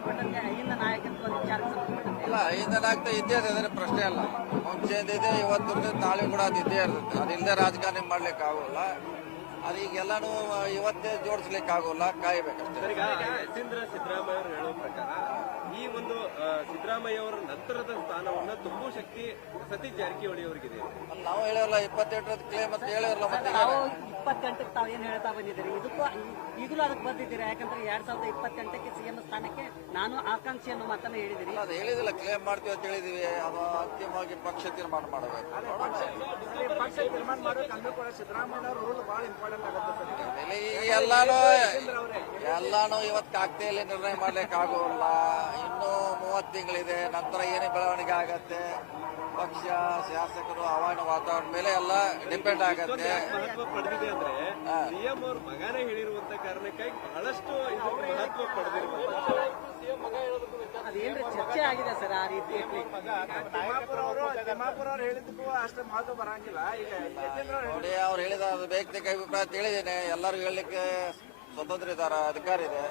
ಸಂಬಂಧಪಟ್ಟಂತೆ ಅಹಿಂದ ನಾಯಕತ್ವ ವಿಚಾರಕ್ಕೆ ಸಂಬಂಧಪಟ್ಟಂತೆ ಇಲ್ಲ ಐದನ ಆಗ್ತಾ ಇದ್ದೇ ಅದೇ ಪ್ರಶ್ನೆ ಅಲ್ಲ. ಮುಂಚೆಯಿಂದ ಇದೆ, ಇವತ್ತು ನಾಳೆ ಕೂಡ ಅದು ಇದ್ದೇ ಇರುತ್ತೆ. ಅದಿಲ್ಲದೆ ರಾಜಕಾರಣ ಮಾಡ್ಲಿಕ್ಕೆ ಆಗೋಲ್ಲ. ಅದು ಈಗೆಲ್ಲಾನು ಇವತ್ತೇ ಜೋಡಿಸ್ಲಿಕ್ಕೆ ಆಗೋಲ್ಲ, ಕಾಯ್ಬೇಕಷ್ಟೇ. ಸಿದ್ದರಾಮಯ್ಯ ಅವರು ಹೇಳುವ ಪ್ರಕಾರ ಈ ಒಂದು ಸಿದ್ದರಾಮಯ್ಯ ಅವರ ನಂತರದ ಸ್ಥಾನವನ್ನ ತುಂಬುವ ಶಕ್ತಿ ಸತೀಶ್ ಜಾರಕಿಹೊಳಿ ಅವರಿಗಿದೆ. ನಾವು ಹೇಳೋಲ್ಲ 28 ಕ್ಲೇಮ್ ಅಂತ ಹೇಳಿರಲ್ಲ. ಮತ್ತೆ ತಾವು 28ಕ್ಕೆ ತಾವು ಏನು ಹೇಳ್ತಾ ಬಂದಿದ್ದೀರಿ, ಇದಕ್ಕೂ ಈಗಲೂ ಅದಕ್ಕೆ ಬಂದಿದ್ದೀರಾ? ಯಾಕಂದ್ರೆ 2028ಕ್ಕೆ ಸಿಎಂ ಸ್ಥಾನಕ್ಕೆ ನಾನು ಆಕಾಂಕ್ಷಿ ಅನ್ನೋ ಮಾತನ್ನ ಹೇಳಿದಿರಿ. ಅದು ಹೇಳಿದಿಲ್ಲ, ಕ್ಲೇಮ್ ಮಾಡ್ತೀವಿ ಅಂತ ಹೇಳಿದೀವಿ. ಅದು ಅಂತಿಮವಾಗಿ ಪಕ್ಷ ತೀರ್ಮಾನ ಮಾಡಬೇಕು. ಪಕ್ಷ ತೀರ್ಮಾನ ಮಾಡಬೇಕು ಅಂದ್ರೂ ಕೂಡ ಸಿದ್ದರಾಮಯ್ಯ ಅವರು ರೂಲ್ ಬಹಳ ಇಂಪಾರ್ಟೆಂಟ್ ಆಗುತ್ತೆ. ಎಲ್ಲಾನು ಇವತ್ತು ಆಗ್ತೆಯಲ್ಲಿ ನಿರ್ಣಯ ಮಾಡ್ಲಿಕ್ಕೆ ಆಗೋಲ್ಲ. ಇನ್ನೂ 30 ತಿಂಗಳಿದೆ. ನಂತರ ಏನೇ ಬೆಳವಣಿಗೆ ಆಗತ್ತೆ, ಪಕ್ಷ ಶಾಸಕರು ಹವಾಮಾನ ವಾತಾವರಣ ಮೇಲೆ ಎಲ್ಲ ಡಿಪೆಂಡ್ ಆಗತ್ತೆ. ಮಹತ್ವ ಪಡೆದಿದೆ ಅಂದ್ರೆ ಸಿಎಂ ಅವ್ರ ಮಗನೇ ಹೇಳಿರುವಂತ ಕಾರಣಕ್ಕಾಗಿ ಬಹಳಷ್ಟು ಇದು ಮಹತ್ವ ಪಡೆದಿರುವಂತ ಅದೇನ್ರಿ ಚರ್ಚೆ ಆಗಿದೆ ಸರ್ ಆ ರೀತಿ? ತಿಮ್ಮಾಪುರ ಅವರು ಹೇಳಿದ್ದಕ್ಕೂ ಅಷ್ಟು ಮಹತ್ವ ಬರಂಗಿಲ್ಲ. ಈಗ ನೋಡಿ, ಅವ್ರು ಹೇಳಿದ ವೈಯಕ್ತಿಕ ಅಭಿಪ್ರಾಯ ತಿಳಿದೇನೆ. ಎಲ್ಲರೂ ಹೇಳಲಿಕ್ಕೆ ಸ್ವತಂತ್ರ ಇದಾರ, ಅಧಿಕಾರ ಇದೆ,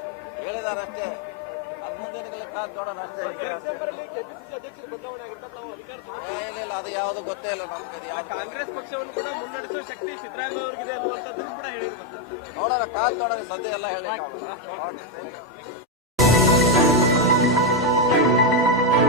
ಹೇಳಿದಾರಷ್ಟೇ. ಅದು ಮುಂದಿನ ಕಾದು ನೋಡೋಣ ಅಷ್ಟೇ. ಏನಿಲ್ಲ, ಅದು ಯಾವುದು ಗೊತ್ತೇ ಇಲ್ಲ ನಮ್ಗೆ. ಕಾಂಗ್ರೆಸ್ ಪಕ್ಷವನ್ನು ಕೂಡ ಮುನ್ನಡೆಸುವ ಶಕ್ತಿ ಸಿದ್ದರಾಮಯ್ಯ ಅವರಿಗಿದೆ ಅನ್ನುವಂಥದ್ದನ್ನು ಕೂಡ ಹೇಳಿರುವಂತದ್ದು. ನೋಡೋಣ, ಕಾದು ನೋಡೋಣ. ಸದ್ಯ ಎಲ್ಲ ಹೇಳಿ